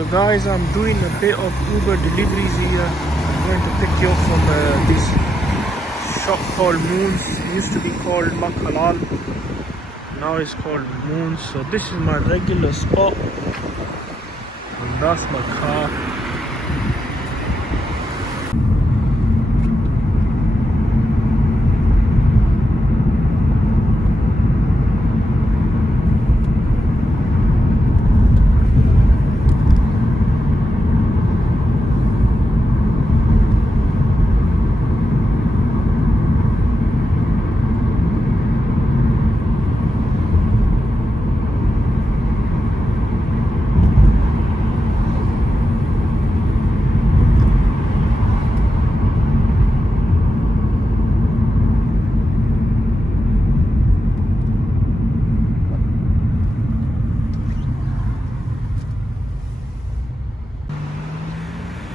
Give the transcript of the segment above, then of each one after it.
So guys, I'm doing a bit of Uber deliveries here. I'm going to pick you up from this shop called Moons. It used to be called Makhalal. Now it's called Moons. So this is my regular spot. And that's my car.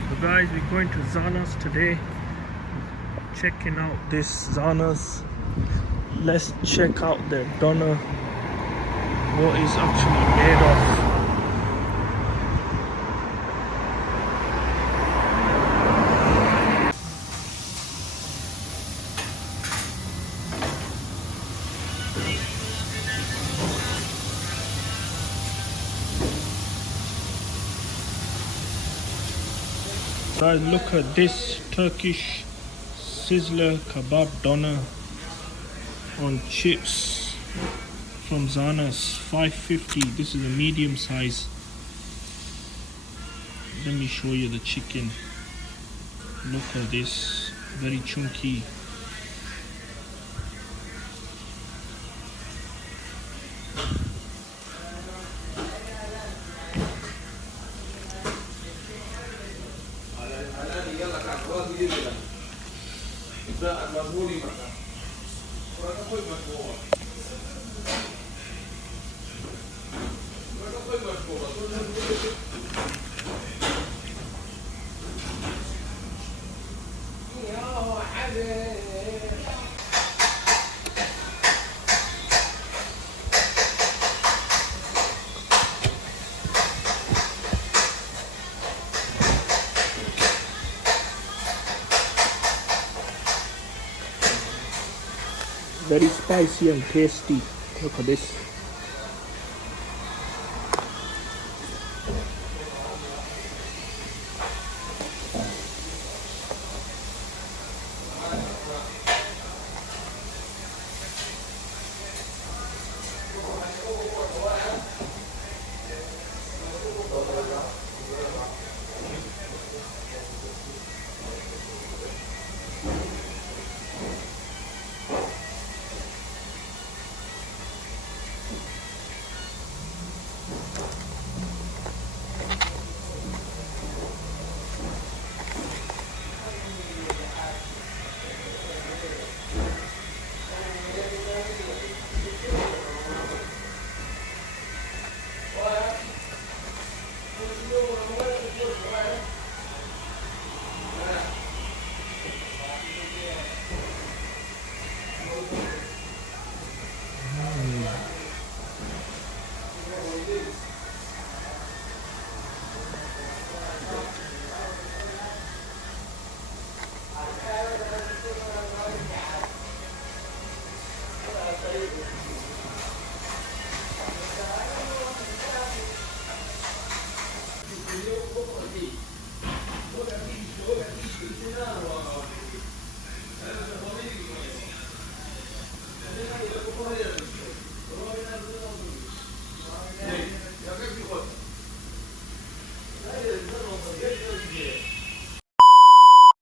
So guys, we're going to Zana's today. Checking out this Zana's. Let's check out their doner. What is actually made of. Guys, look at this Turkish sizzler kebab doner on chips from Zana's. 550. This is a medium size. Let me show you the chicken. Look at this, very chunky. Very spicy and tasty. Look at this.